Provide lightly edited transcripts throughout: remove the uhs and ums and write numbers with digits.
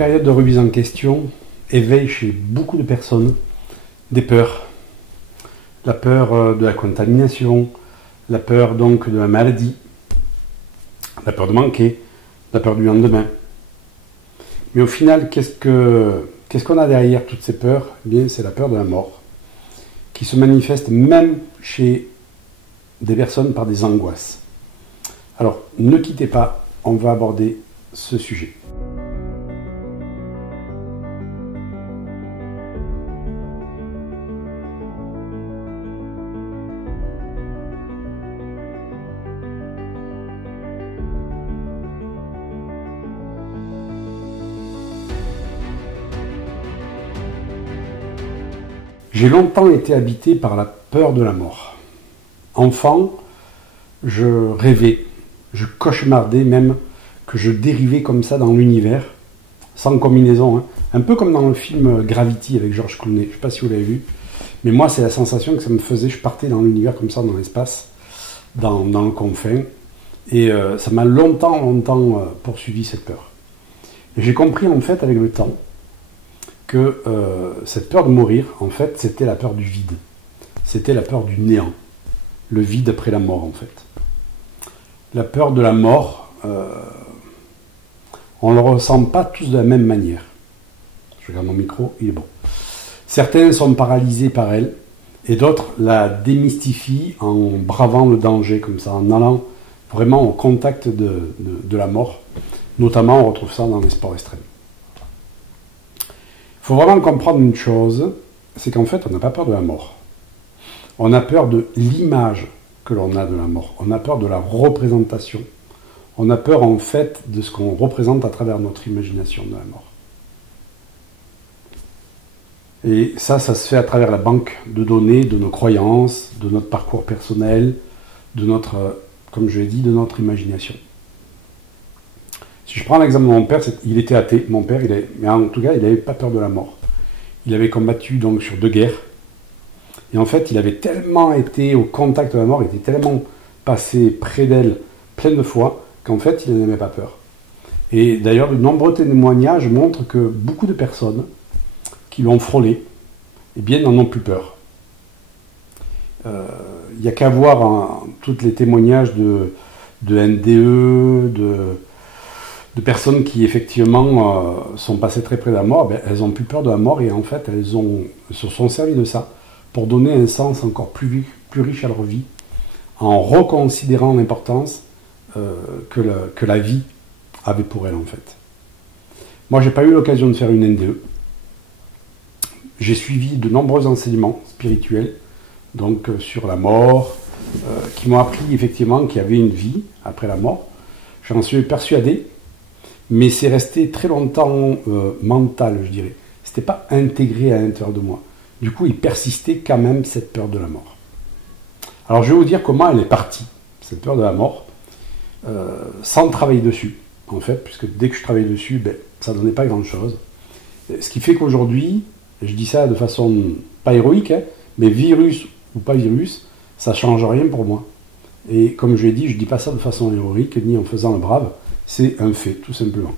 période de remise en question éveille chez beaucoup de personnes des peurs. La peur de la contamination, la peur donc de la maladie, la peur de manquer, la peur du lendemain. Mais au final, qu'est-ce qu'on a derrière toutes ces peurs? Eh bien, c'est la peur de la mort, qui se manifeste même chez des personnes par des angoisses. Alors, ne quittez pas, on va aborder ce sujet. J'ai longtemps été habité par la peur de la mort. Enfant, je rêvais, je cauchemardais même que je dérivais comme ça dans l'univers, sans combinaison, hein. Un peu comme dans le film Gravity avec George Clooney, je ne sais pas si vous l'avez vu, mais moi c'est la sensation que ça me faisait, je partais dans l'univers comme ça, dans l'espace, dans le confin, et ça m'a longtemps poursuivi cette peur. Et j'ai compris en fait avec le temps, que cette peur de mourir, en fait, c'était la peur du vide. C'était la peur du néant. Le vide après la mort, en fait. La peur de la mort, on ne le ressent pas tous de la même manière. Je regarde mon micro, il est bon. Certains sont paralysés par elle, et d'autres la démystifient en bravant le danger, comme ça, en allant vraiment au contact de la mort. Notamment, on retrouve ça dans les sports extrêmes. Il faut vraiment comprendre une chose, c'est qu'en fait, on n'a pas peur de la mort. On a peur de l'image que l'on a de la mort. On a peur de la représentation. On a peur, en fait, de ce qu'on représente à travers notre imagination de la mort. Et ça se fait à travers la banque de données, de nos croyances, de notre parcours personnel, de notre, comme je l'ai dit, de notre imagination. Si je prends l'exemple de mon père, il était athée, mon père, mais en tout cas, il n'avait pas peur de la mort. Il avait combattu donc sur 2 guerres. Et en fait, il avait tellement été au contact de la mort, il était tellement passé près d'elle plein de fois, qu'en fait, il n'avait pas peur. Et d'ailleurs, de nombreux témoignages montrent que beaucoup de personnes qui l'ont frôlé, eh bien, n'en ont plus peur. Il n'y a qu'à voir tous les témoignages de NDE, de personnes qui effectivement sont passées très près de la mort, ben, elles n'ont plus peur de la mort et en fait elles se sont servies de ça pour donner un sens encore plus riche à leur vie, en reconsidérant l'importance que la vie avait pour elles en fait. Moi j'ai pas eu l'occasion de faire une NDE. J'ai suivi de nombreux enseignements spirituels donc sur la mort, qui m'ont appris effectivement qu'il y avait une vie après la mort. J'en suis persuadé. Mais c'est resté très longtemps mental, je dirais. C'était pas intégré à l'intérieur de moi. Du coup, il persistait quand même cette peur de la mort. Alors, je vais vous dire comment elle est partie, cette peur de la mort, sans travailler dessus, en fait, puisque dès que je travaillais dessus, ben, ça donnait pas grand-chose. Ce qui fait qu'aujourd'hui, je dis ça de façon pas héroïque, hein, mais virus ou pas virus, ça change rien pour moi. Et comme je l'ai dit, je dis pas ça de façon héroïque, ni en faisant le brave. C'est un fait, tout simplement.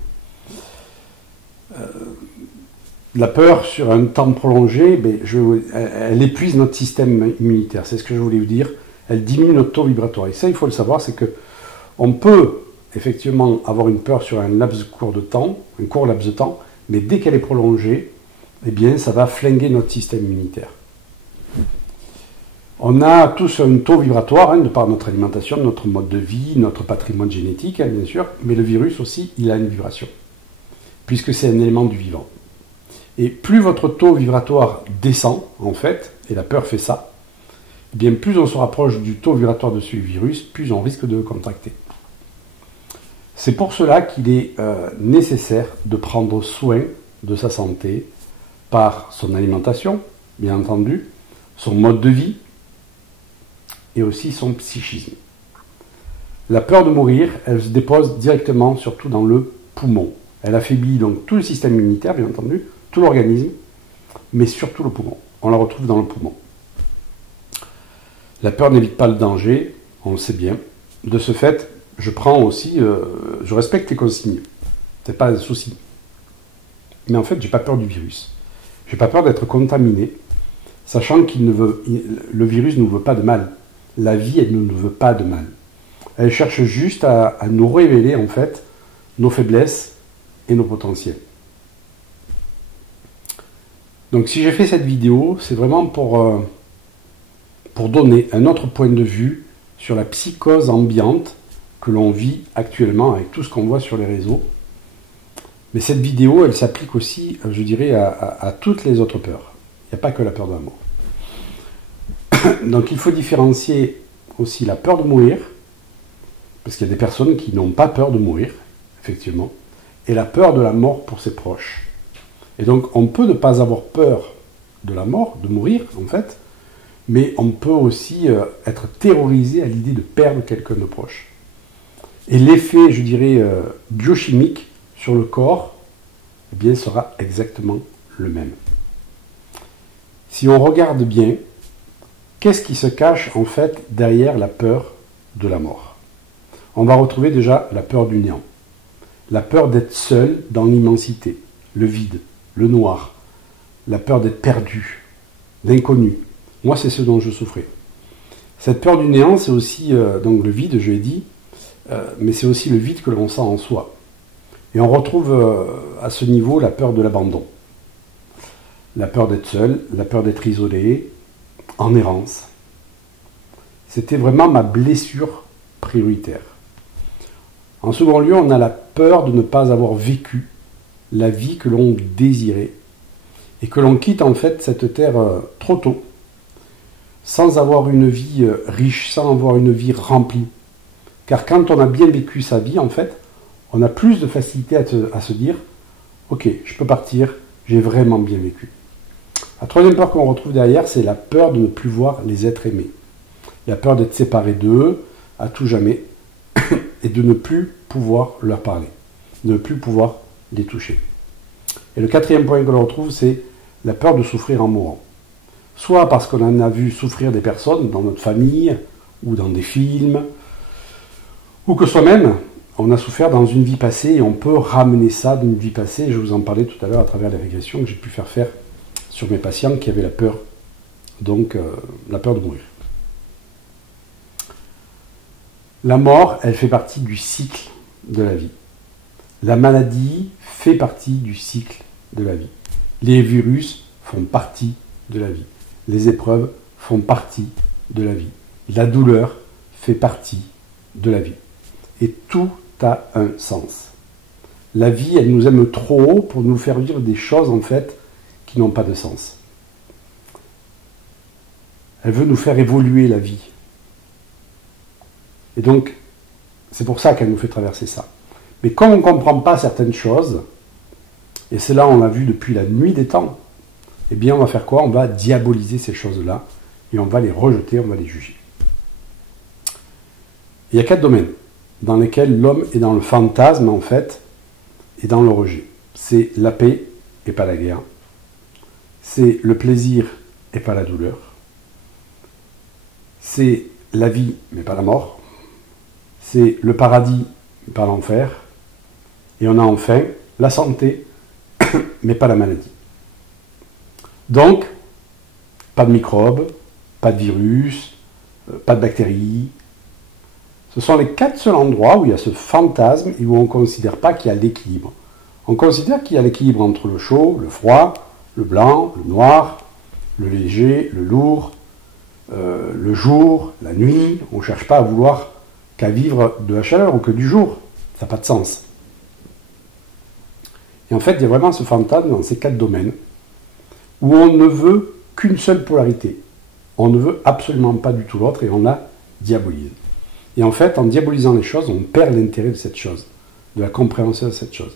La peur sur un temps prolongé, ben, elle épuise notre système immunitaire. C'est ce que je voulais vous dire. Elle diminue notre taux vibratoire. Et ça, il faut le savoir, c'est que on peut effectivement avoir une peur sur un court laps de temps, mais dès qu'elle est prolongée, eh bien, ça va flinguer notre système immunitaire. On a tous un taux vibratoire, hein, de par notre alimentation, notre mode de vie, notre patrimoine génétique, hein, bien sûr, mais le virus aussi, il a une vibration, puisque c'est un élément du vivant. Et plus votre taux vibratoire descend, en fait, et la peur fait ça, eh bien plus on se rapproche du taux vibratoire de ce virus, plus on risque de le contracter. C'est pour cela qu'il est nécessaire de prendre soin de sa santé par son alimentation, bien entendu, son mode de vie, et aussi son psychisme. La peur de mourir, elle se dépose directement, surtout dans le poumon. Elle affaiblit donc tout le système immunitaire, bien entendu, tout l'organisme, mais surtout le poumon. On la retrouve dans le poumon. La peur n'évite pas le danger, on le sait bien. De ce fait, je prends aussi, je respecte les consignes. C'est pas un souci. mais en fait, j'ai pas peur du virus. J'ai pas peur d'être contaminé, sachant le virus ne veut pas de mal. La vie, elle ne nous veut pas de mal. Elle cherche juste à nous révéler, en fait, nos faiblesses et nos potentiels. Donc si j'ai fait cette vidéo, c'est vraiment pour donner un autre point de vue sur la psychose ambiante que l'on vit actuellement avec tout ce qu'on voit sur les réseaux. Mais cette vidéo, elle s'applique aussi, je dirais, à toutes les autres peurs. Il n'y a pas que la peur de la mort. Donc il faut différencier aussi la peur de mourir, parce qu'il y a des personnes qui n'ont pas peur de mourir, effectivement, et la peur de la mort pour ses proches. Et donc on peut ne pas avoir peur de la mort, de mourir en fait, mais on peut aussi être terrorisé à l'idée de perdre quelqu'un de proche. Et l'effet, je dirais, biochimique sur le corps, eh bien, sera exactement le même. Si on regarde bien, qu'est-ce qui se cache en fait derrière la peur de la mort? On va retrouver déjà la peur du néant, la peur d'être seul dans l'immensité, le vide, le noir, la peur d'être perdu, d'inconnu. Moi, c'est ce dont je souffrais. Cette peur du néant, c'est aussi donc le vide, je l'ai dit, mais c'est aussi le vide que l'on sent en soi. Et on retrouve à ce niveau la peur de l'abandon, la peur d'être seul, la peur d'être isolé, en errance. C'était vraiment ma blessure prioritaire. En second lieu, on a la peur de ne pas avoir vécu la vie que l'on désirait et que l'on quitte en fait cette terre trop tôt, sans avoir une vie riche, sans avoir une vie remplie. Car quand on a bien vécu sa vie, en fait, on a plus de facilité à se dire « Ok, je peux partir, j'ai vraiment bien vécu ». La troisième peur qu'on retrouve derrière, c'est la peur de ne plus voir les êtres aimés. La peur d'être séparé d'eux à tout jamais et de ne plus pouvoir leur parler, de ne plus pouvoir les toucher. Et le quatrième point que l'on retrouve, c'est la peur de souffrir en mourant. Soit parce qu'on en a vu souffrir des personnes dans notre famille ou dans des films, ou que soi-même, on a souffert dans une vie passée et on peut ramener ça d'une vie passée. Je vous en parlais tout à l'heure à travers les régressions que j'ai pu faire sur mes patients qui avaient la peur, donc la peur de mourir. La mort, elle fait partie du cycle de la vie. La maladie fait partie du cycle de la vie. Les virus font partie de la vie. Les épreuves font partie de la vie. La douleur fait partie de la vie. Et tout a un sens. La vie, elle nous aime trop haut pour nous faire vivre des choses, en fait, qui n'ont pas de sens. Elle veut nous faire évoluer la vie. Et donc, c'est pour ça qu'elle nous fait traverser ça. Mais quand on ne comprend pas certaines choses, et c'est là on l'a vu depuis la nuit des temps, eh bien on va faire quoi? On va diaboliser ces choses-là, et on va les rejeter, on va les juger. Il y a 4 domaines dans lesquels l'homme est dans le fantasme, en fait, et dans le rejet. C'est la paix et pas la guerre. C'est le plaisir et pas la douleur. C'est la vie, mais pas la mort. C'est le paradis, mais pas l'enfer. Et on a enfin la santé, mais pas la maladie. Donc, pas de microbes, pas de virus, pas de bactéries. Ce sont les 4 seuls endroits où il y a ce fantasme et où on ne considère pas qu'il y a l'équilibre. On considère qu'il y a l'équilibre entre le chaud, le froid, le blanc, le noir, le léger, le lourd, le jour, la nuit. On ne cherche pas à vouloir qu'à vivre de la chaleur ou que du jour. Ça n'a pas de sens. Et en fait, il y a vraiment ce fantasme dans ces 4 domaines où on ne veut qu'une seule polarité. On ne veut absolument pas du tout l'autre et on la diabolise. Et en fait, en diabolisant les choses, on perd l'intérêt de cette chose, de la compréhension de cette chose.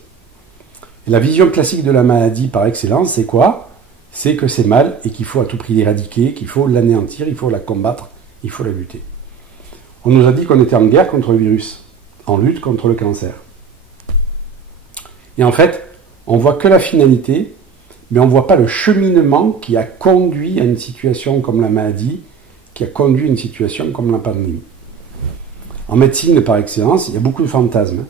Et la vision classique de la maladie par excellence, c'est quoi? C'est que c'est mal et qu'il faut à tout prix l'éradiquer, qu'il faut l'anéantir, il faut la combattre, il faut la lutter. On nous a dit qu'on était en guerre contre le virus, en lutte contre le cancer. Et en fait, on ne voit que la finalité, mais on ne voit pas le cheminement qui a conduit à une situation comme la maladie, qui a conduit à une situation comme la pandémie. En médecine, par excellence, il y a beaucoup de fantasmes.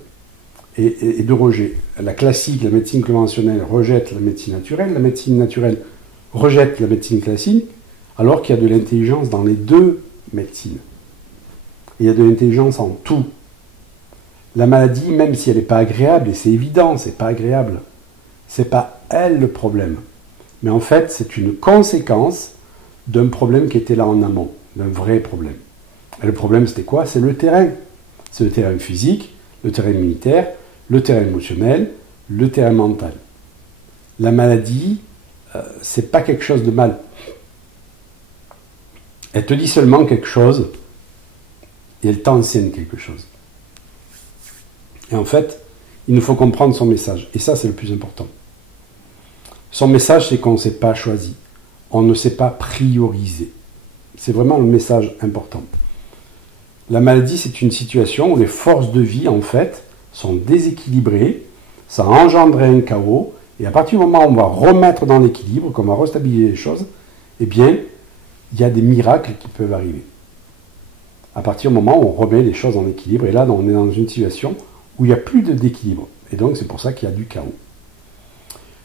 et de rejet. La classique, la médecine conventionnelle, rejette la médecine naturelle rejette la médecine classique, alors qu'il y a de l'intelligence dans les deux médecines. Il y a de l'intelligence en tout. La maladie, même si elle n'est pas agréable, et c'est évident, c'est pas agréable, c'est pas elle le problème. Mais en fait, c'est une conséquence d'un problème qui était là en amont, d'un vrai problème. Et le problème, c'était quoi? C'est le terrain. C'est le terrain physique, le terrain militaire, le terrain émotionnel, le terrain mental. La maladie, c'est pas quelque chose de mal. Elle te dit seulement quelque chose et elle t'enseigne quelque chose. Et en fait, il nous faut comprendre son message. Et ça, c'est le plus important. Son message, c'est qu'on ne sait pas choisir. On ne sait pas prioriser. C'est vraiment le message important. La maladie, c'est une situation où les forces de vie, en fait, sont déséquilibrées. Ça a engendré un chaos. Et à partir du moment où on va remettre dans l'équilibre, qu'on va restabiliser les choses, eh bien, il y a des miracles qui peuvent arriver. À partir du moment où on remet les choses en équilibre, et là, on est dans une situation où il n'y a plus d'équilibre. Et donc, c'est pour ça qu'il y a du chaos.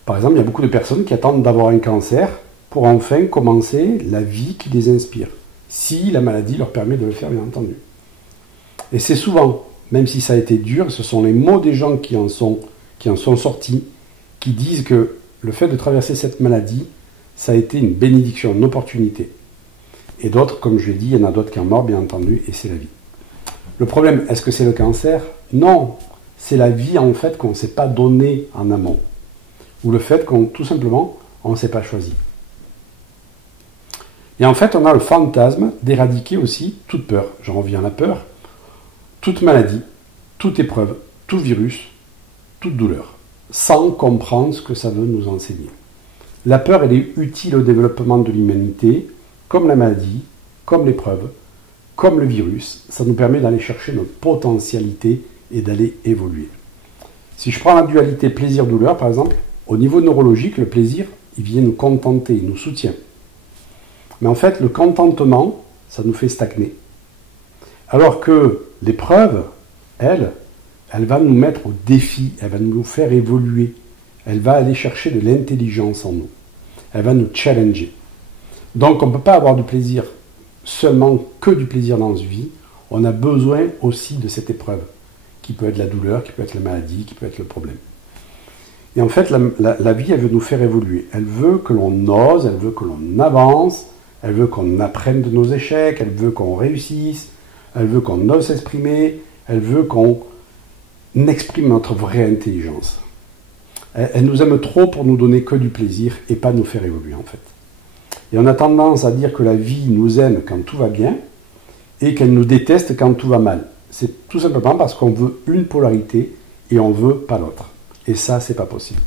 Par exemple, il y a beaucoup de personnes qui attendent d'avoir un cancer pour enfin commencer la vie qui les inspire. Si la maladie leur permet de le faire, bien entendu. Et c'est souvent, même si ça a été dur, ce sont les mots des gens qui en sont sortis, qui disent que le fait de traverser cette maladie, ça a été une bénédiction, une opportunité. Et d'autres, comme je l'ai dit, il y en a d'autres qui en morts, bien entendu, et c'est la vie. Le problème, est-ce que c'est le cancer? Non, c'est la vie, en fait, qu'on ne s'est pas donnée en amont. Ou le fait qu'on, tout simplement, on ne s'est pas choisi. Et en fait, on a le fantasme d'éradiquer aussi toute peur. J'en reviens à la peur. Toute maladie, toute épreuve, tout virus, toute douleur, sans comprendre ce que ça veut nous enseigner. La peur, elle est utile au développement de l'humanité, comme la maladie, comme l'épreuve, comme le virus. Ça nous permet d'aller chercher notre potentialité et d'aller évoluer. Si je prends la dualité plaisir-douleur, par exemple, au niveau neurologique, le plaisir, il vient nous contenter, il nous soutient. Mais en fait, le contentement, ça nous fait stagner. Alors que l'épreuve, elle va nous mettre au défi, elle va nous faire évoluer, elle va aller chercher de l'intelligence en nous, elle va nous challenger. Donc on ne peut pas avoir du plaisir, seulement que du plaisir dans une vie, on a besoin aussi de cette épreuve, qui peut être la douleur, qui peut être la maladie, qui peut être le problème. Et en fait, la vie, elle veut nous faire évoluer, elle veut que l'on ose, elle veut que l'on avance, elle veut qu'on apprenne de nos échecs, elle veut qu'on réussisse, elle veut qu'on ose s'exprimer, elle veut qu'on exprime notre vraie intelligence. Elle nous aime trop pour nous donner que du plaisir et pas nous faire évoluer en fait. Et on a tendance à dire que la vie nous aime quand tout va bien et qu'elle nous déteste quand tout va mal. C'est tout simplement parce qu'on veut une polarité et on ne veut pas l'autre. Et ça, c'est pas possible.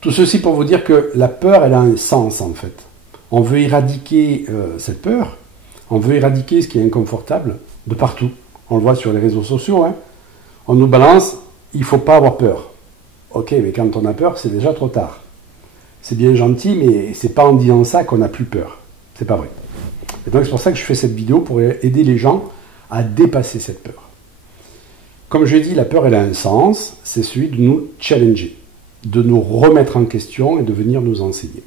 Tout ceci pour vous dire que la peur, elle a un sens en fait. On veut éradiquer cette peur, on veut éradiquer ce qui est inconfortable de partout. On le voit sur les réseaux sociaux. Hein. On nous balance, il ne faut pas avoir peur. Ok, mais quand on a peur, c'est déjà trop tard. C'est bien gentil, mais c'est pas en disant ça qu'on n'a plus peur. C'est pas vrai. Et donc c'est pour ça que je fais cette vidéo pour aider les gens à dépasser cette peur. Comme je l'ai dit, la peur, elle a un sens, c'est celui de nous challenger, de nous remettre en question et de venir nous enseigner.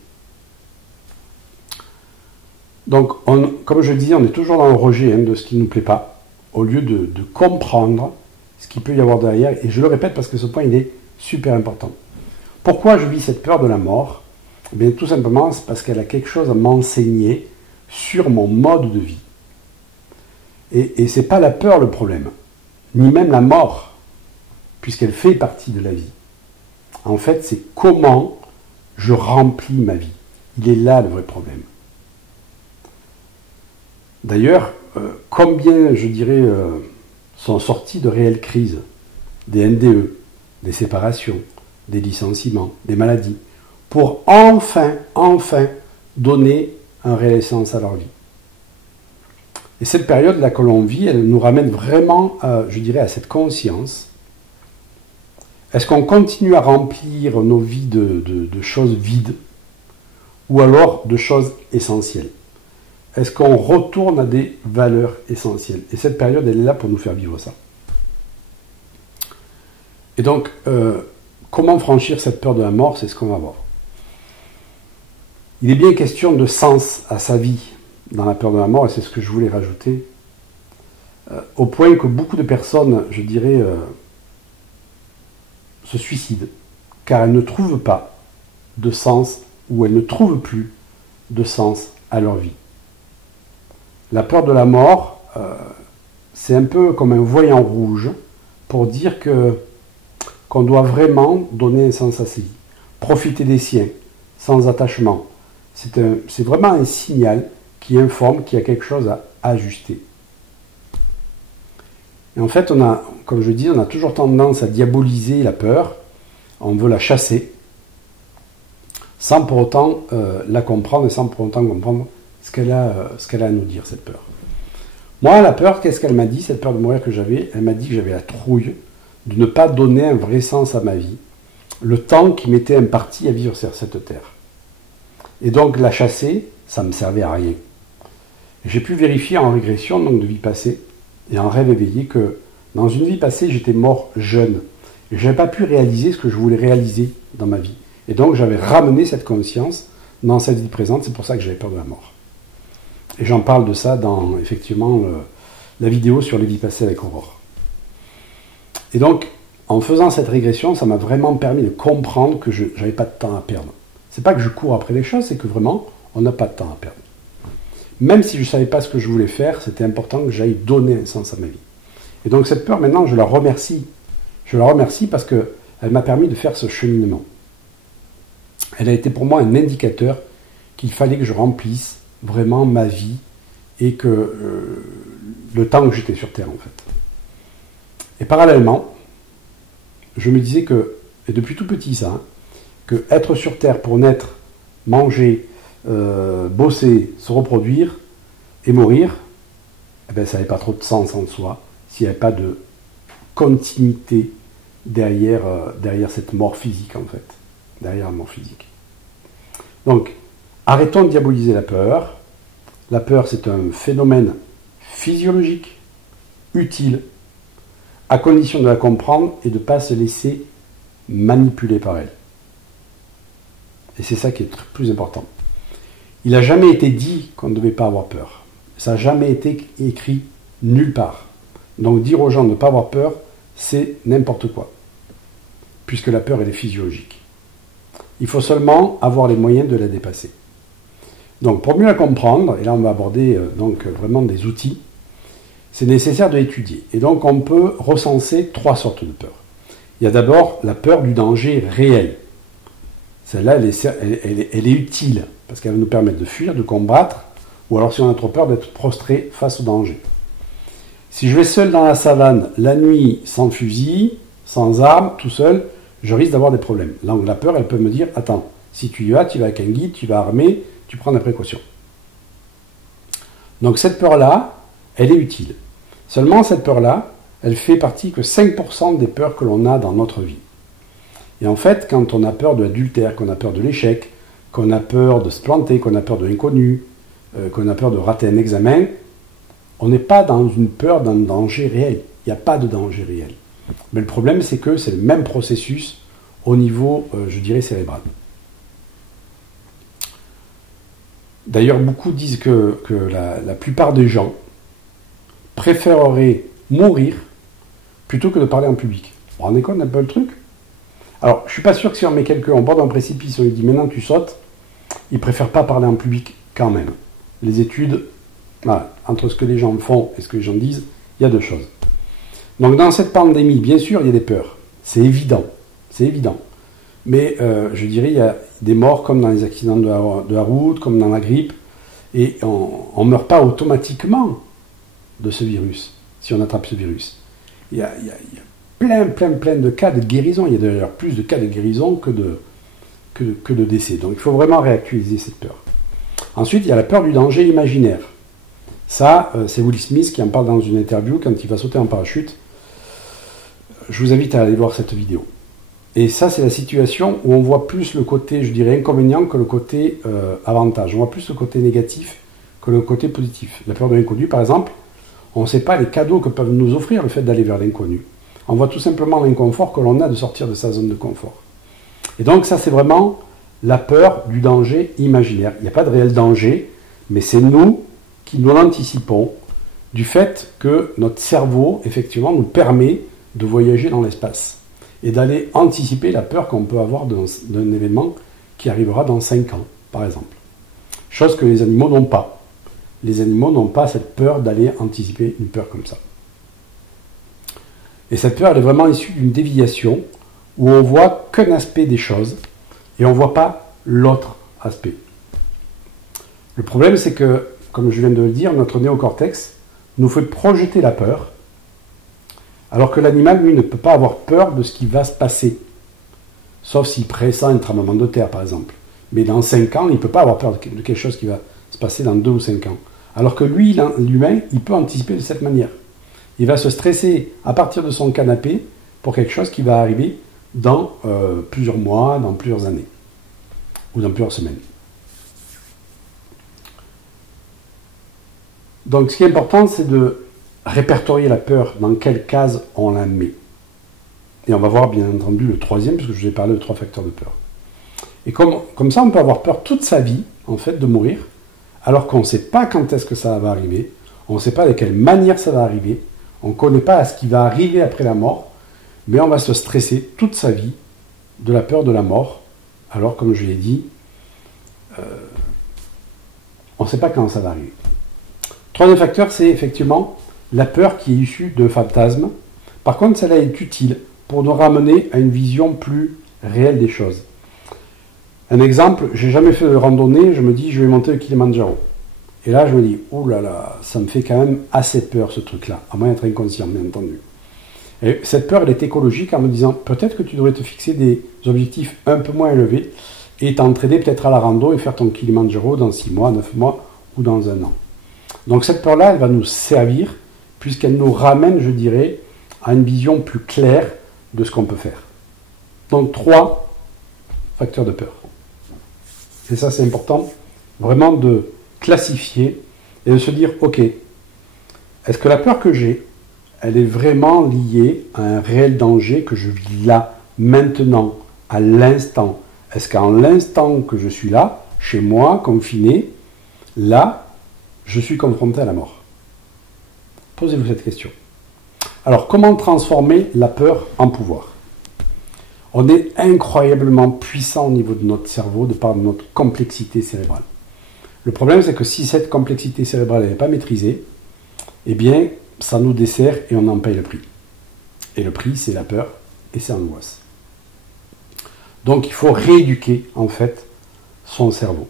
Donc, comme je le disais, on est toujours dans le rejet de ce qui ne nous plaît pas, au lieu de comprendre ce qu'il peut y avoir derrière. Et je le répète parce que ce point, il est super important. Pourquoi je vis cette peur de la mort? Eh bien, tout simplement, c'est parce qu'elle a quelque chose à m'enseigner sur mon mode de vie. Et ce n'est pas la peur le problème, ni même la mort, puisqu'elle fait partie de la vie. En fait, c'est comment je remplis ma vie. Il est là le vrai problème. D'ailleurs, combien, je dirais, sont sortis de réelles crises, des NDE, des séparations, des licenciements, des maladies, pour enfin donner un réel sens à leur vie. Et cette période-là que l'on vit, elle nous ramène vraiment, je dirais, à cette conscience. Est-ce qu'on continue à remplir nos vies de choses vides ou alors de choses essentielles? Est-ce qu'on retourne à des valeurs essentielles? Et cette période, elle est là pour nous faire vivre ça. Et donc, comment franchir cette peur de la mort, c'est ce qu'on va voir. Il est bien question de sens à sa vie dans la peur de la mort, et c'est ce que je voulais rajouter, au point que beaucoup de personnes, je dirais, se suicident, car elles ne trouvent pas de sens, ou elles ne trouvent plus de sens à leur vie. La peur de la mort, c'est un peu comme un voyant rouge pour dire qu'on doit vraiment donner un sens à sa vie, profiter des siens, sans attachement. C'est vraiment un signal qui informe qu'il y a quelque chose à ajuster. Et en fait, comme je dis, on a toujours tendance à diaboliser la peur, on veut la chasser, sans pour autant la comprendre et sans pour autant comprendre ce qu'elle a à nous dire, cette peur. Moi, la peur, qu'est-ce qu'elle m'a dit, cette peur de mourir que j'avais? Elle m'a dit que j'avais la trouille de ne pas donner un vrai sens à ma vie, le temps qui m'était imparti à vivre sur cette terre. Et donc, la chasser, ça ne me servait à rien. J'ai pu vérifier en régression, donc de vie passée, et en rêve éveillé, que dans une vie passée, j'étais mort jeune. Et je n'avais pas pu réaliser ce que je voulais réaliser dans ma vie. Et donc, j'avais ramené cette conscience dans cette vie présente, c'est pour ça que j'avais peur de la mort. Et j'en parle de ça dans, effectivement, la vidéo sur les vies passées avec Aurore. Et donc, en faisant cette régression, ça m'a vraiment permis de comprendre que je n'avais pas de temps à perdre. C'est pas que je cours après les choses, c'est que vraiment, on n'a pas de temps à perdre. Même si je ne savais pas ce que je voulais faire, c'était important que j'aille donner un sens à ma vie. Et donc cette peur, maintenant, je la remercie. Je la remercie parce qu'elle m'a permis de faire ce cheminement. Elle a été pour moi un indicateur qu'il fallait que je remplisse vraiment ma vie et que le temps que j'étais sur Terre, en fait. Et parallèlement, je me disais que, et depuis tout petit ça, que être sur Terre pour naître, manger, bosser, se reproduire et mourir, eh ben, ça n'avait pas trop de sens en soi s'il n'y avait pas de continuité derrière cette mort physique, en fait. Derrière la mort physique. Donc, arrêtons de diaboliser la peur. La peur, c'est un phénomène physiologique, utile, à condition de la comprendre et de ne pas se laisser manipuler par elle. Et c'est ça qui est plus important. Il n'a jamais été dit qu'on ne devait pas avoir peur. Ça n'a jamais été écrit nulle part. Donc dire aux gens de ne pas avoir peur, c'est n'importe quoi. Puisque la peur, elle est physiologique. Il faut seulement avoir les moyens de la dépasser. Donc pour mieux la comprendre, et là on va aborder donc vraiment des outils, c'est nécessaire de l'étudier. Et donc on peut recenser 3 sortes de peur. Il y a d'abord la peur du danger réel. Celle-là, elle est utile, parce qu'elle va nous permettre de fuir, de combattre, ou alors si on a trop peur, d'être prostré face au danger. Si je vais seul dans la savane, la nuit, sans fusil, sans armes, tout seul, je risque d'avoir des problèmes. Là, la peur, elle peut me dire, attends, si tu y vas avec un guide, tu vas armé, tu prends des précautions. Donc cette peur-là, elle est utile. Seulement, cette peur-là, elle fait partie que 5% des peurs que l'on a dans notre vie. Et en fait, quand on a peur de l'adultère, qu'on a peur de l'échec, qu'on a peur de se planter, qu'on a peur de l'inconnu, qu'on a peur de rater un examen, on n'est pas dans une peur d'un danger réel. Il n'y a pas de danger réel. Mais le problème, c'est que c'est le même processus au niveau, je dirais, cérébral. D'ailleurs, beaucoup disent que la plupart des gens préféreraient mourir plutôt que de parler en public. Vous vous rendez compte un peu le truc? Alors, je ne suis pas sûr que si on met quelqu'un en bord d'un précipice, on lui dit maintenant tu sautes, ils ne préfèrent pas parler en public quand même. Les études, voilà, entre ce que les gens font et ce que les gens disent, il y a 2 choses. Donc dans cette pandémie, bien sûr, il y a des peurs. C'est évident. C'est évident. Mais je dirais, il y a des morts comme dans les accidents de la route, comme dans la grippe. Et on ne meurt pas automatiquement de ce virus, si on attrape ce virus. Il y a plein de cas de guérison. Il y a d'ailleurs plus de cas de guérison que de décès. Donc il faut vraiment réactualiser cette peur. Ensuite, il y a la peur du danger imaginaire. Ça, c'est Will Smith qui en parle dans une interview quand il va sauter en parachute. Je vous invite à aller voir cette vidéo. Et ça, c'est la situation où on voit plus le côté, je dirais, inconvénient que le côté avantage. On voit plus le côté négatif que le côté positif. La peur de l'inconnu, par exemple, on ne sait pas les cadeaux que peuvent nous offrir le fait d'aller vers l'inconnu. On voit tout simplement l'inconfort que l'on a de sortir de sa zone de confort. Et donc ça, c'est vraiment la peur du danger imaginaire. Il n'y a pas de réel danger, mais c'est nous qui nous l'anticipons du fait que notre cerveau, effectivement, nous permet de voyager dans l'espace et d'aller anticiper la peur qu'on peut avoir d'un événement qui arrivera dans 5 ans, par exemple. Chose que les animaux n'ont pas. Les animaux n'ont pas cette peur d'aller anticiper une peur comme ça. Et cette peur, elle est vraiment issue d'une déviation où on voit qu'un aspect des choses et on ne voit pas l'autre aspect. Le problème, c'est que, comme je viens de le dire, notre néocortex nous fait projeter la peur, alors que l'animal, lui, ne peut pas avoir peur de ce qui va se passer, sauf s'il pressent un tremblement de terre, par exemple. Mais dans 5 ans, il ne peut pas avoir peur de quelque chose qui va se passer dans 2 ou 5 ans. Alors que lui, l'humain, il peut anticiper de cette manière. Il va se stresser à partir de son canapé pour quelque chose qui va arriver dans plusieurs mois, dans plusieurs années, ou dans plusieurs semaines. Donc ce qui est important, c'est de répertorier la peur, dans quelle case on la met. Et on va voir bien entendu le troisième, puisque je vous ai parlé de 3 facteurs de peur. Et comme ça, on peut avoir peur toute sa vie, en fait, de mourir, alors qu'on ne sait pas quand est-ce que ça va arriver, on ne sait pas de quelle manière ça va arriver, on ne connaît pas ce qui va arriver après la mort, mais on va se stresser toute sa vie de la peur de la mort, alors comme je l'ai dit, on ne sait pas quand ça va arriver. Troisième facteur, c'est effectivement la peur qui est issue de fantasmes. Par contre, celle-là est utile pour nous ramener à une vision plus réelle des choses. Un exemple, j'ai jamais fait de randonnée, je me dis je vais monter le Kilimandjaro. Et là je me dis, oh là là, ça me fait quand même assez peur ce truc-là, à moins d'être inconscient, bien entendu. Et cette peur, elle est écologique en me disant, peut-être que tu devrais te fixer des objectifs un peu moins élevés et t'entraîner peut-être à la rando et faire ton Kilimandjaro dans 6 mois, 9 mois ou dans 1 an. Donc cette peur-là, elle va nous servir puisqu'elle nous ramène, je dirais, à une vision plus claire de ce qu'on peut faire. Donc 3 facteurs de peur. Et ça, c'est important, vraiment de classifier et de se dire, ok, est-ce que la peur que j'ai, elle est vraiment liée à un réel danger que je vis là, maintenant, à l'instant? Est-ce qu'à l'instant que je suis là, chez moi, confiné, là, je suis confronté à la mort? Posez-vous cette question. Alors, comment transformer la peur en pouvoir? On est incroyablement puissant au niveau de notre cerveau de par notre complexité cérébrale. Le problème, c'est que si cette complexité cérébrale n'est pas maîtrisée, eh bien, ça nous dessert et on en paye le prix. Et le prix, c'est la peur et c'est l'angoisse. Donc, il faut rééduquer, en fait, son cerveau.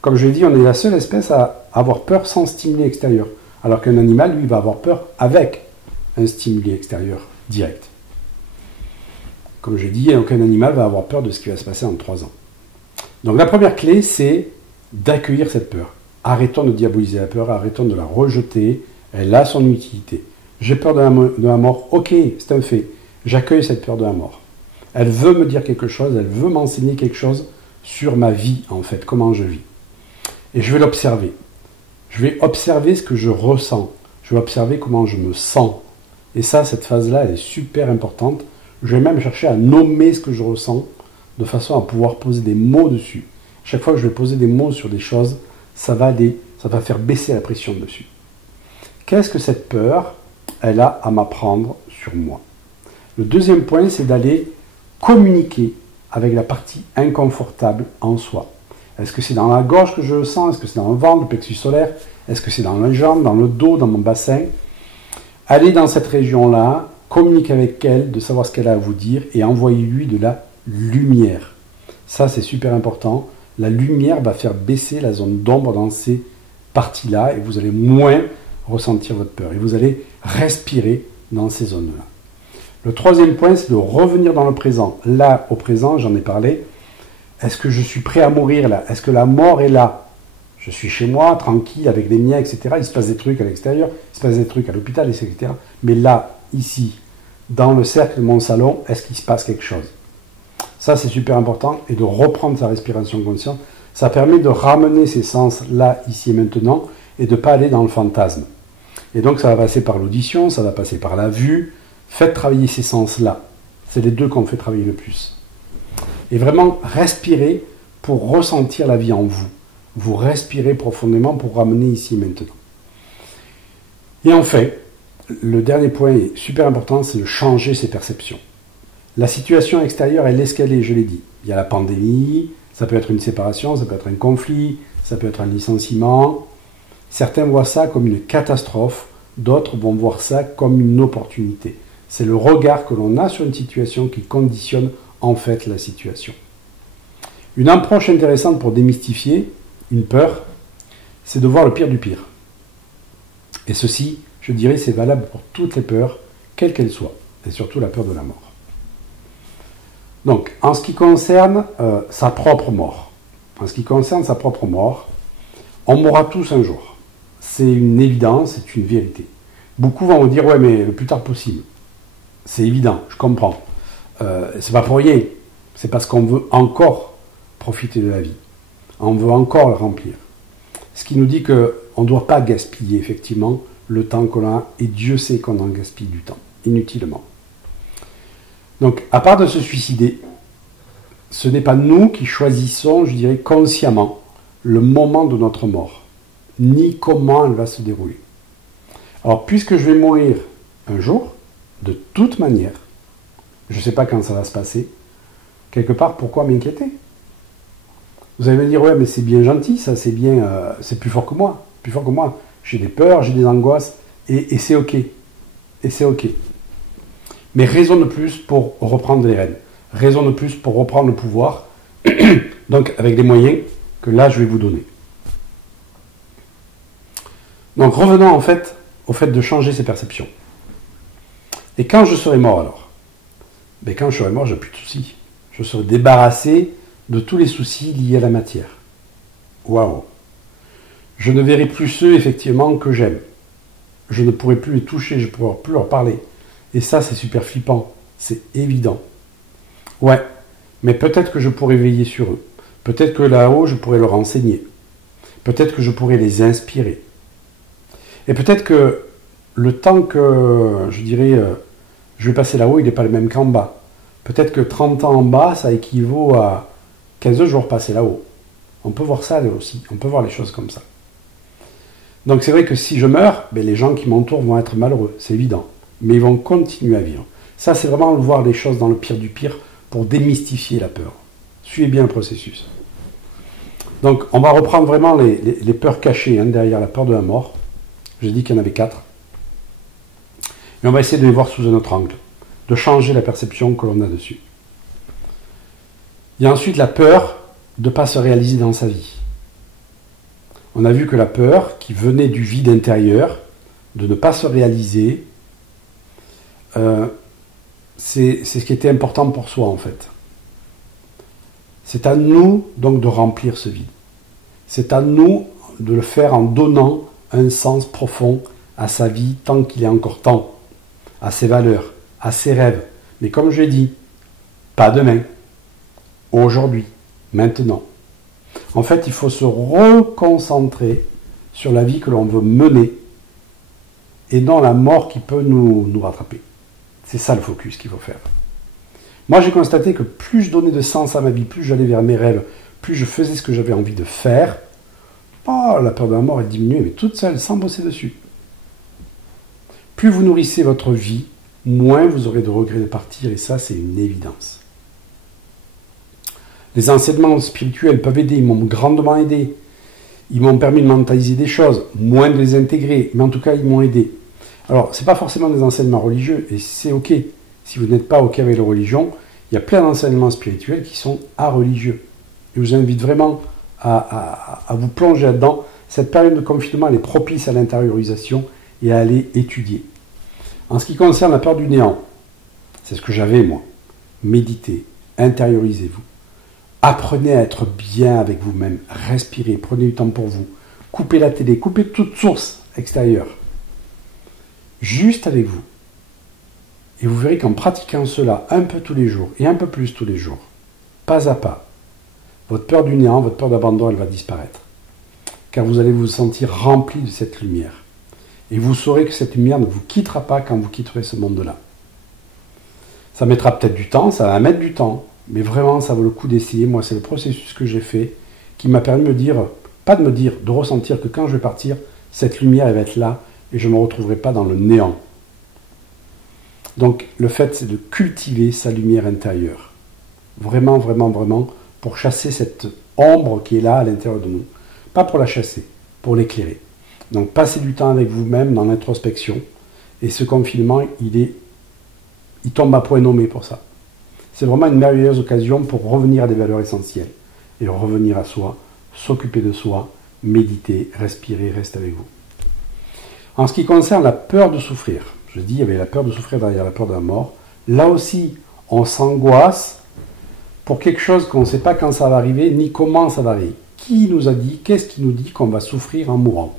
Comme je l'ai dit, on est la seule espèce à avoir peur sans stimuli extérieur. Alors qu'un animal, lui, va avoir peur avec un stimuli extérieur direct. Comme je l'ai dit, aucun animal va avoir peur de ce qui va se passer en 3 ans. Donc la première clé, c'est d'accueillir cette peur. Arrêtons de diaboliser la peur, arrêtons de la rejeter, elle a son utilité. J'ai peur de la mort, ok, c'est un fait. J'accueille cette peur de la mort. Elle veut me dire quelque chose, elle veut m'enseigner quelque chose sur ma vie, en fait, comment je vis. Et je vais l'observer. Je vais observer ce que je ressens. Je vais observer comment je me sens. Et ça, cette phase-là, elle est super importante. Je vais même chercher à nommer ce que je ressens de façon à pouvoir poser des mots dessus. Chaque fois que je vais poser des mots sur des choses, ça va faire baisser la pression dessus. Qu'est-ce que cette peur, elle a à m'apprendre sur moi? Le deuxième point, c'est d'aller communiquer avec la partie inconfortable en soi. Est-ce que c'est dans la gorge que je le sens? Est-ce que c'est dans le ventre, le plexus solaire? Est-ce que c'est dans les jambes, dans le dos, dans mon bassin? Allez dans cette région-là, communiquez avec elle, de savoir ce qu'elle a à vous dire et envoyez-lui de la lumière. Ça, c'est super important. La lumière va faire baisser la zone d'ombre dans ces parties-là et vous allez moins ressentir votre peur. Et vous allez respirer dans ces zones-là. Le troisième point, c'est de revenir dans le présent. Là, au présent, j'en ai parlé. Est-ce que je suis prêt à mourir là? Est-ce que la mort est là? Je suis chez moi, tranquille, avec les miens, etc. Il se passe des trucs à l'extérieur, il se passe des trucs à l'hôpital, etc. Mais là, ici, dans le cercle de mon salon, est-ce qu'il se passe quelque chose? Ça, c'est super important. Et de reprendre sa respiration consciente, ça permet de ramener ses sens là, ici et maintenant, et de ne pas aller dans le fantasme. Et donc, ça va passer par l'audition, ça va passer par la vue, Faites travailler ces sens-là. C'est les deux qu'on fait travailler le plus. Et vraiment, respirez pour ressentir la vie en vous. Vous respirez profondément pour ramener ici et maintenant. Et en fait, le dernier point est super important, c'est de changer ses perceptions. La situation extérieure, elle est ce qu'elle est, je l'ai dit. Il y a la pandémie, ça peut être une séparation, ça peut être un conflit, ça peut être un licenciement. Certains voient ça comme une catastrophe, d'autres vont voir ça comme une opportunité. C'est le regard que l'on a sur une situation qui conditionne en fait la situation. Une approche intéressante pour démystifier une peur, c'est de voir le pire du pire. Et ceci, je dirais, c'est valable pour toutes les peurs, quelles qu'elles soient, et surtout la peur de la mort. Donc, en ce qui concerne sa propre mort, on mourra tous un jour. C'est une évidence, c'est une vérité. Beaucoup vont me dire, ouais, mais le plus tard possible. C'est évident, je comprends. C'est pas pour rien. C'est parce qu'on veut encore profiter de la vie. On veut encore le remplir. Ce qui nous dit qu'on ne doit pas gaspiller, effectivement, le temps qu'on a, et Dieu sait qu'on en gaspille du temps, inutilement. Donc, à part de se suicider, ce n'est pas nous qui choisissons, je dirais, consciemment, le moment de notre mort, ni comment elle va se dérouler. Alors, puisque je vais mourir un jour, de toute manière, je ne sais pas quand ça va se passer, quelque part, pourquoi m'inquiéter? Vous allez me dire, ouais, mais c'est bien gentil, ça, c'est bien, c'est plus fort que moi, J'ai des peurs, j'ai des angoisses, et c'est ok. Et c'est ok. Mais raison de plus pour reprendre les rênes. Raison de plus pour reprendre le pouvoir, donc avec les moyens que là, je vais vous donner. Donc revenons en fait au fait de changer ses perceptions. Et quand je serai mort alors? Ben, quand je serai mort, je n'ai plus de soucis. Je serai débarrassé de tous les soucis liés à la matière. Waouh! Je ne verrai plus ceux, effectivement, que j'aime. Je ne pourrai plus les toucher, je ne pourrai plus leur parler. Et ça, c'est super flippant. C'est évident. Ouais, mais peut-être que je pourrais veiller sur eux. Peut-être que là-haut, je pourrais leur enseigner. Peut-être que je pourrais les inspirer. Et peut-être que le temps que, je dirais, je vais passer là-haut, il n'est pas le même qu'en bas. Peut-être que 30 ans en bas, ça équivaut à 15 jours passés là-haut. On peut voir ça aussi. On peut voir les choses comme ça. Donc c'est vrai que si je meurs, ben, les gens qui m'entourent vont être malheureux, c'est évident. Mais ils vont continuer à vivre. Ça, c'est vraiment voir les choses dans le pire du pire pour démystifier la peur. Suivez bien le processus. Donc, on va reprendre vraiment les peurs cachées derrière la peur de la mort. J'ai dit qu'il y en avait 4. Et on va essayer de les voir sous un autre angle, de changer la perception que l'on a dessus. Il y a ensuite la peur de ne pas se réaliser dans sa vie. On a vu que la peur qui venait du vide intérieur, de ne pas se réaliser, c'est ce qui était important pour soi en fait. C'est à nous donc de remplir ce vide. C'est à nous de le faire en donnant un sens profond à sa vie tant qu'il est encore temps, à ses valeurs, à ses rêves. Mais comme je l'ai dit, pas demain, aujourd'hui, maintenant. En fait, il faut se reconcentrer sur la vie que l'on veut mener et non la mort qui peut nous rattraper. C'est ça le focus qu'il faut faire. Moi, j'ai constaté que plus je donnais de sens à ma vie, plus j'allais vers mes rêves, plus je faisais ce que j'avais envie de faire, la peur de la mort est diminuée, mais toute seule, sans bosser dessus. Plus vous nourrissez votre vie, moins vous aurez de regrets de partir, et ça, c'est une évidence. Les enseignements spirituels peuvent aider, ils m'ont grandement aidé. Ils m'ont permis de mentaliser des choses, moins de les intégrer, mais en tout cas, ils m'ont aidé. Alors, ce n'est pas forcément des enseignements religieux, et c'est ok. Si vous n'êtes pas ok avec la religion, il y a plein d'enseignements spirituels qui sont religieux. Et je vous invite vraiment à vous plonger là-dedans. Cette période de confinement, elle est propice à l'intériorisation et à aller étudier. En ce qui concerne la peur du néant, c'est ce que j'avais moi. Méditez, intériorisez-vous. Apprenez à être bien avec vous-même. Respirez, prenez du temps pour vous. Coupez la télé, coupez toute source extérieure. Juste avec vous. Et vous verrez qu'en pratiquant cela un peu tous les jours, et un peu plus tous les jours, pas à pas, votre peur du néant, votre peur d'abandon, elle va disparaître. Car vous allez vous sentir rempli de cette lumière. Et vous saurez que cette lumière ne vous quittera pas quand vous quitterez ce monde-là. Ça mettra peut-être du temps, ça va mettre du temps, mais vraiment, ça vaut le coup d'essayer. Moi, c'est le processus que j'ai fait qui m'a permis de me dire, pas de me dire, de ressentir que quand je vais partir, cette lumière, elle va être là et je ne me retrouverai pas dans le néant. Donc, le fait, c'est de cultiver sa lumière intérieure. Vraiment, vraiment, vraiment, pour chasser cette ombre qui est là à l'intérieur de nous. Pas pour la chasser, pour l'éclairer. Donc, passez du temps avec vous-même dans l'introspection. Et ce confinement, il tombe à point nommé pour ça. C'est vraiment une merveilleuse occasion pour revenir à des valeurs essentielles. Et revenir à soi, s'occuper de soi, méditer, respirer, rester avec vous. En ce qui concerne la peur de souffrir, je dis, il y avait la peur de souffrir derrière la peur de la mort. Là aussi, on s'angoisse pour quelque chose qu'on ne sait pas quand ça va arriver, ni comment ça va arriver. Qui nous a dit, qu'est-ce qui nous dit qu'on va souffrir en mourant?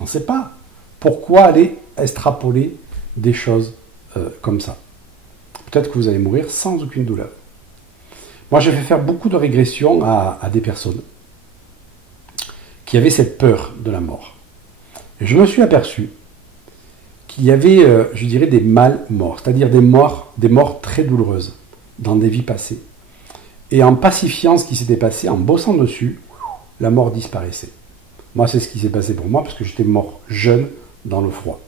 On ne sait pas. Pourquoi aller extrapoler des choses comme ça? Peut-être que vous allez mourir sans aucune douleur. Moi, j'ai fait faire beaucoup de régressions à des personnes qui avaient cette peur de la mort. Et je me suis aperçu qu'il y avait, je dirais, des mal morts, c'est-à-dire des morts très douloureuses dans des vies passées. Et en pacifiant ce qui s'était passé, en bossant dessus, la mort disparaissait. Moi, c'est ce qui s'est passé pour moi, parce que j'étais mort jeune dans le froid.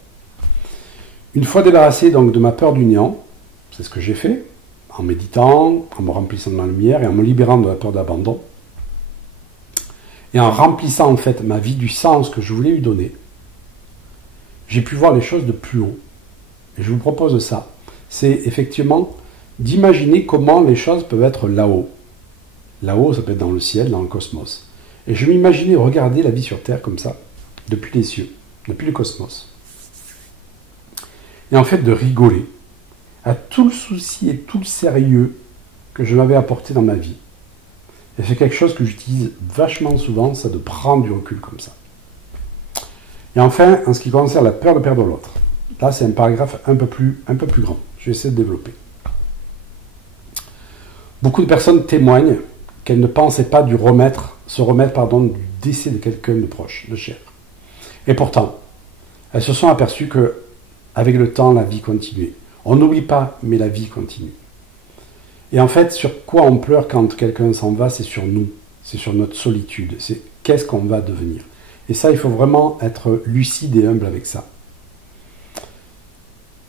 Une fois débarrassé donc de ma peur du néant, c'est ce que j'ai fait, en méditant, en me remplissant de ma lumière et en me libérant de la peur d'abandon, et en remplissant en fait ma vie du sens que je voulais lui donner, j'ai pu voir les choses de plus haut. Et je vous propose ça. C'est effectivement d'imaginer comment les choses peuvent être là-haut. Là-haut, ça peut être dans le ciel, dans le cosmos. Et je m'imaginais regarder la vie sur Terre comme ça, depuis les cieux, depuis le cosmos. Et en fait de rigoler à tout le souci et tout le sérieux que je m'avais apporté dans ma vie. Et c'est quelque chose que j'utilise vachement souvent, ça de prendre du recul comme ça. Et enfin, en ce qui concerne la peur de perdre l'autre, là c'est un paragraphe un peu plus grand. Je vais essayer de développer. Beaucoup de personnes témoignent qu'elles ne pensaient pas se remettre du décès de quelqu'un de proche, de cher. Et pourtant, elles se sont aperçues que, avec le temps, la vie continuait. On n'oublie pas, mais la vie continue. Et en fait, sur quoi on pleure quand quelqu'un s'en va, c'est sur nous, c'est sur notre solitude, c'est qu'est-ce qu'on va devenir. Et ça, il faut vraiment être lucide et humble avec ça.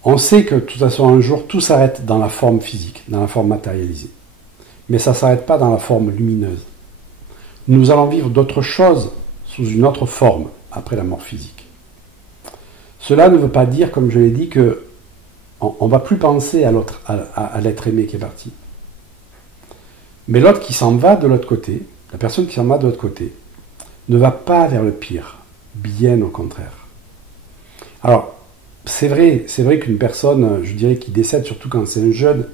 On sait que de toute façon, un jour, tout s'arrête dans la forme physique, dans la forme matérialisée. Mais ça ne s'arrête pas dans la forme lumineuse. Nous allons vivre d'autres choses sous une autre forme après la mort physique. Cela ne veut pas dire, comme je l'ai dit, que on ne va plus penser à l'autre, à l'être aimé qui est parti. Mais l'autre qui s'en va de l'autre côté, la personne qui s'en va de l'autre côté, ne va pas vers le pire, bien au contraire. Alors, c'est vrai qu'une personne, je dirais, qui décède, surtout quand c'est un jeune,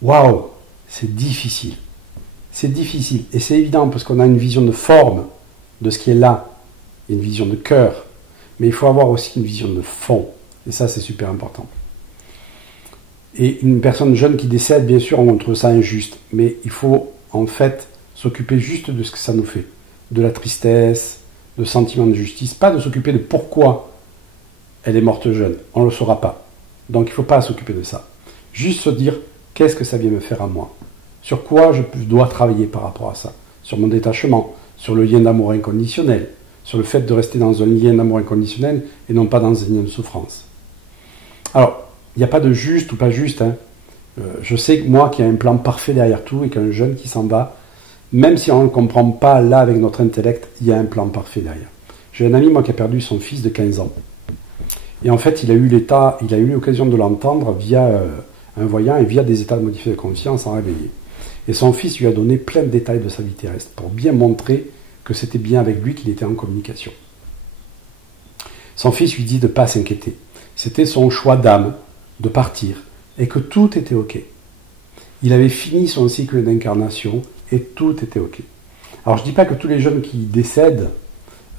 waouh, c'est difficile. C'est difficile. Et c'est évident parce qu'on a une vision de forme de ce qui est là, une vision de cœur, mais il faut avoir aussi une vision de fond. Et ça, c'est super important. Et une personne jeune qui décède, bien sûr, on trouve ça injuste. Mais il faut, en fait, s'occuper juste de ce que ça nous fait. De la tristesse, de sentiment de justice. Pas de s'occuper de pourquoi elle est morte jeune. On ne le saura pas. Donc, il ne faut pas s'occuper de ça. Juste se dire, qu'est-ce que ça vient me faire à moi? Sur quoi je dois travailler par rapport à ça? Sur mon détachement, sur le lien d'amour inconditionnel, sur le fait de rester dans un lien d'amour inconditionnel et non pas dans un lien de souffrance. Alors, il n'y a pas de juste ou pas juste. Je sais, moi, qu'il y a un plan parfait derrière tout et qu'un jeune qui s'en va, même si on ne le comprend pas là avec notre intellect, il y a un plan parfait derrière. J'ai un ami, moi, qui a perdu son fils de 15 ans. Et en fait, il a eu l'occasion de l'entendre via un voyant et via des états de modifiés de conscience en réveillé. Et son fils lui a donné plein de détails de sa vie terrestre pour bien montrer que c'était bien avec lui, qu'il était en communication. Son fils lui dit de ne pas s'inquiéter. C'était son choix d'âme de partir et que tout était ok. Il avait fini son cycle d'incarnation et tout était ok. Alors je ne dis pas que tous les jeunes qui décèdent,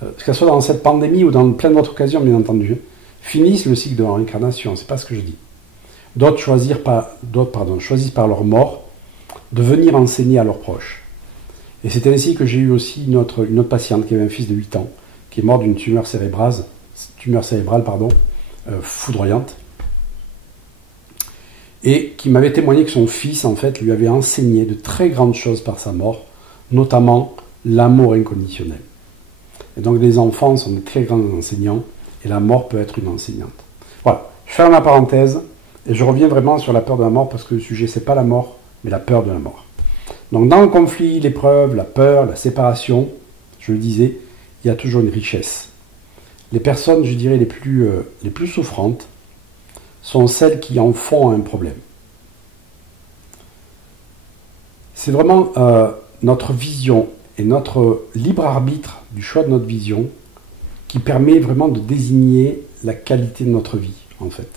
que ce soit dans cette pandémie ou dans plein d'autres occasions bien entendu, finissent le cycle de leur incarnation, c'est pas ce que je dis. D'autres choisissent par leur mort de venir enseigner à leurs proches. Et c'est ainsi que j'ai eu aussi une autre patiente qui avait un fils de 8 ans, qui est mort d'une tumeur cérébrale foudroyante. et qui m'avait témoigné que son fils, en fait, lui avait enseigné de très grandes choses par sa mort, notamment l'amour inconditionnel. Et donc les enfants sont de très grands enseignants, et la mort peut être une enseignante. Voilà, je ferme la parenthèse, et je reviens vraiment sur la peur de la mort, parce que le sujet, c'est pas la mort, mais la peur de la mort. Donc dans le conflit, l'épreuve, la peur, la séparation, je le disais, il y a toujours une richesse. Les personnes, je dirais, les plus souffrantes sont celles qui en font un problème. C'est vraiment notre vision et notre libre arbitre du choix de notre vision qui permet vraiment de désigner la qualité de notre vie, en fait.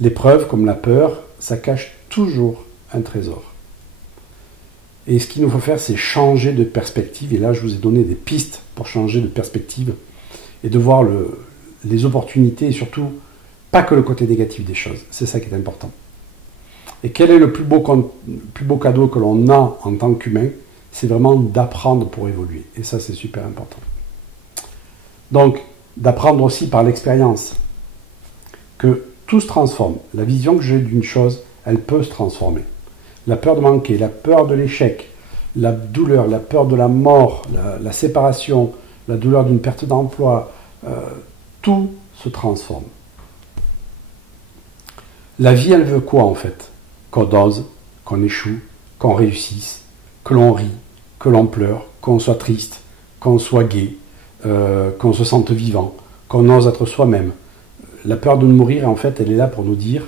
L'épreuve, comme la peur, ça cache toujours un trésor. Et ce qu'il nous faut faire, c'est changer de perspective. Et là, je vous ai donné des pistes pour changer de perspective et de voir les opportunités et surtout, pas que le côté négatif des choses. C'est ça qui est important. Et quel est le plus beau cadeau que l'on a en tant qu'humain? C'est vraiment d'apprendre pour évoluer. Et ça, c'est super important. Donc, d'apprendre aussi par l'expérience que tout se transforme. La vision que j'ai d'une chose, elle peut se transformer. La peur de manquer, la peur de l'échec, la douleur, la peur de la mort, la séparation, la douleur d'une perte d'emploi, tout se transforme. La vie, elle veut quoi en fait? Qu'on ose, qu'on échoue, qu'on réussisse, que l'on rit, que l'on pleure, qu'on soit triste, qu'on soit gai, qu'on se sente vivant, qu'on ose être soi-même. La peur de mourir, en fait, elle est là pour nous dire,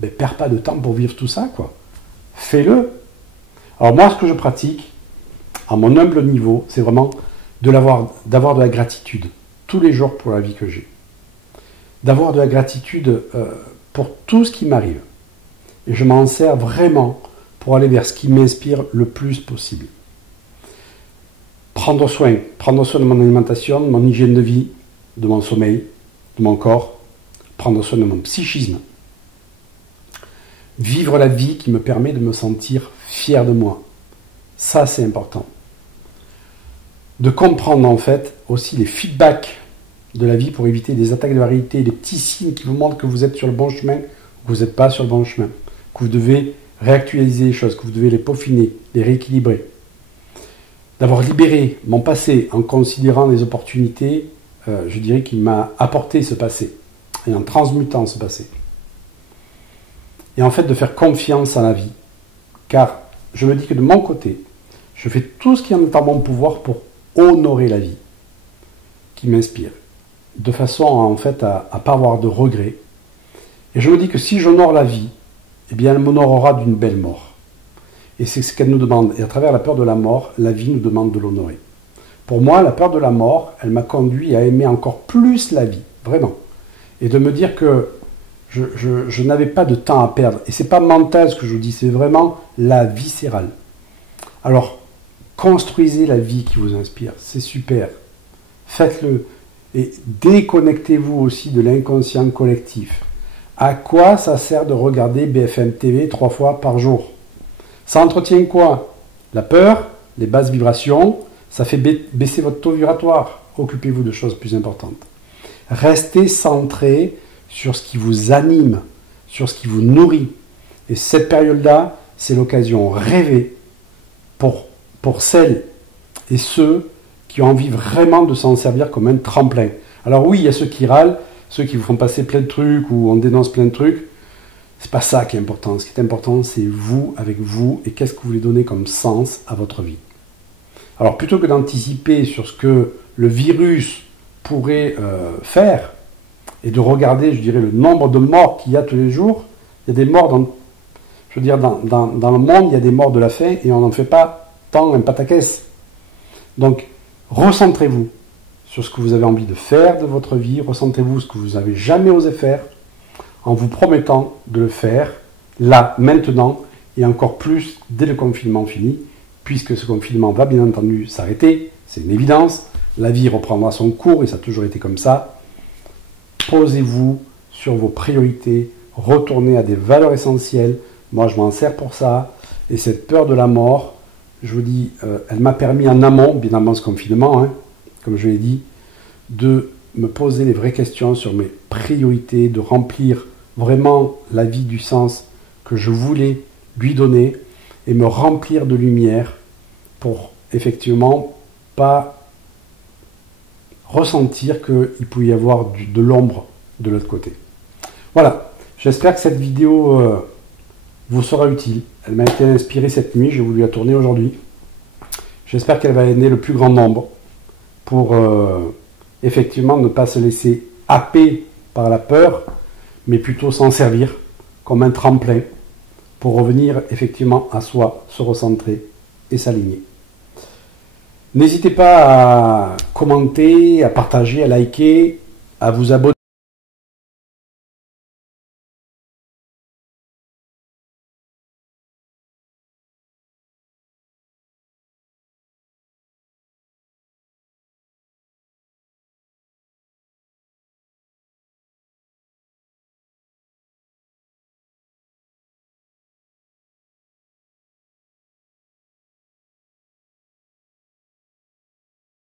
ben, perds pas de temps pour vivre tout ça, quoi. Fais-le. Alors moi, ce que je pratique, à mon humble niveau, c'est vraiment d'avoir de la gratitude tous les jours pour la vie que j'ai. D'avoir de la gratitude pour tout ce qui m'arrive. Et je m'en sers vraiment pour aller vers ce qui m'inspire le plus possible. Prendre soin de mon alimentation, de mon hygiène de vie, de mon sommeil, de mon corps, prendre soin de mon psychisme. Vivre la vie qui me permet de me sentir fier de moi. Ça, c'est important. De comprendre en fait aussi les feedbacks de la vie pour éviter des attaques de la réalité, des petits signes qui vous montrent que vous êtes sur le bon chemin ou que vous n'êtes pas sur le bon chemin, que vous devez réactualiser les choses, que vous devez les peaufiner, les rééquilibrer. D'avoir libéré mon passé en considérant les opportunités, je dirais qu'il m'a apporté ce passé, et en transmutant ce passé. Et en fait de faire confiance à la vie, car je me dis que de mon côté, je fais tout ce qui en est en mon pouvoir pour honorer la vie qui m'inspire, de façon en fait à ne pas avoir de regrets. Et je me dis que si j'honore la vie, eh bien elle m'honorera d'une belle mort. Et c'est ce qu'elle nous demande. Et à travers la peur de la mort, la vie nous demande de l'honorer. Pour moi, la peur de la mort, elle m'a conduit à aimer encore plus la vie, vraiment. Et de me dire que je n'avais pas de temps à perdre. Et c'est pas mental ce que je vous dis, c'est vraiment la viscérale. Alors, construisez la vie qui vous inspire, c'est super. Faites-le. Et déconnectez-vous aussi de l'inconscient collectif. À quoi ça sert de regarder BFM TV 3 fois par jour? Ça entretient quoi? La peur, les basses vibrations, ça fait baisser votre taux vibratoire. Occupez-vous de choses plus importantes. Restez centré sur ce qui vous anime, sur ce qui vous nourrit. Et cette période-là, c'est l'occasion rêvée pour celles et ceux qui ont envie vraiment de s'en servir comme un tremplin. Alors oui, il y a ceux qui râlent, ceux qui vous font passer plein de trucs ou on dénonce plein de trucs. C'est pas ça qui est important. Ce qui est important, c'est vous avec vous et qu'est-ce que vous voulez donner comme sens à votre vie. Alors plutôt que d'anticiper sur ce que le virus pourrait faire et de regarder, je dirais, le nombre de morts qu'il y a tous les jours, il y a des morts dans le monde, il y a des morts de la faim et on n'en fait pas tant un pataquès. Donc, recentrez-vous sur ce que vous avez envie de faire de votre vie, recentrez-vous sur ce que vous n'avez jamais osé faire, en vous promettant de le faire là, maintenant, et encore plus dès le confinement fini, puisque ce confinement va bien entendu s'arrêter, c'est une évidence, la vie reprendra son cours et ça a toujours été comme ça. Posez-vous sur vos priorités, retournez à des valeurs essentielles. Moi, je m'en sers pour ça. Et cette peur de la mort, je vous dis, elle m'a permis en amont, bien avant ce confinement, comme je l'ai dit, de me poser les vraies questions sur mes priorités, de remplir vraiment la vie du sens que je voulais lui donner et me remplir de lumière pour effectivement pas ressentir qu'il pouvait y avoir de l'ombre de l'autre côté. Voilà, j'espère que cette vidéo vous sera utile. Elle m'a été inspirée cette nuit, j'ai voulu la tourner aujourd'hui. J'espère qu'elle va aider le plus grand nombre pour effectivement ne pas se laisser happer par la peur, mais plutôt s'en servir comme un tremplin pour revenir effectivement à soi, se recentrer et s'aligner. N'hésitez pas à commenter, à partager, à liker, à vous abonner.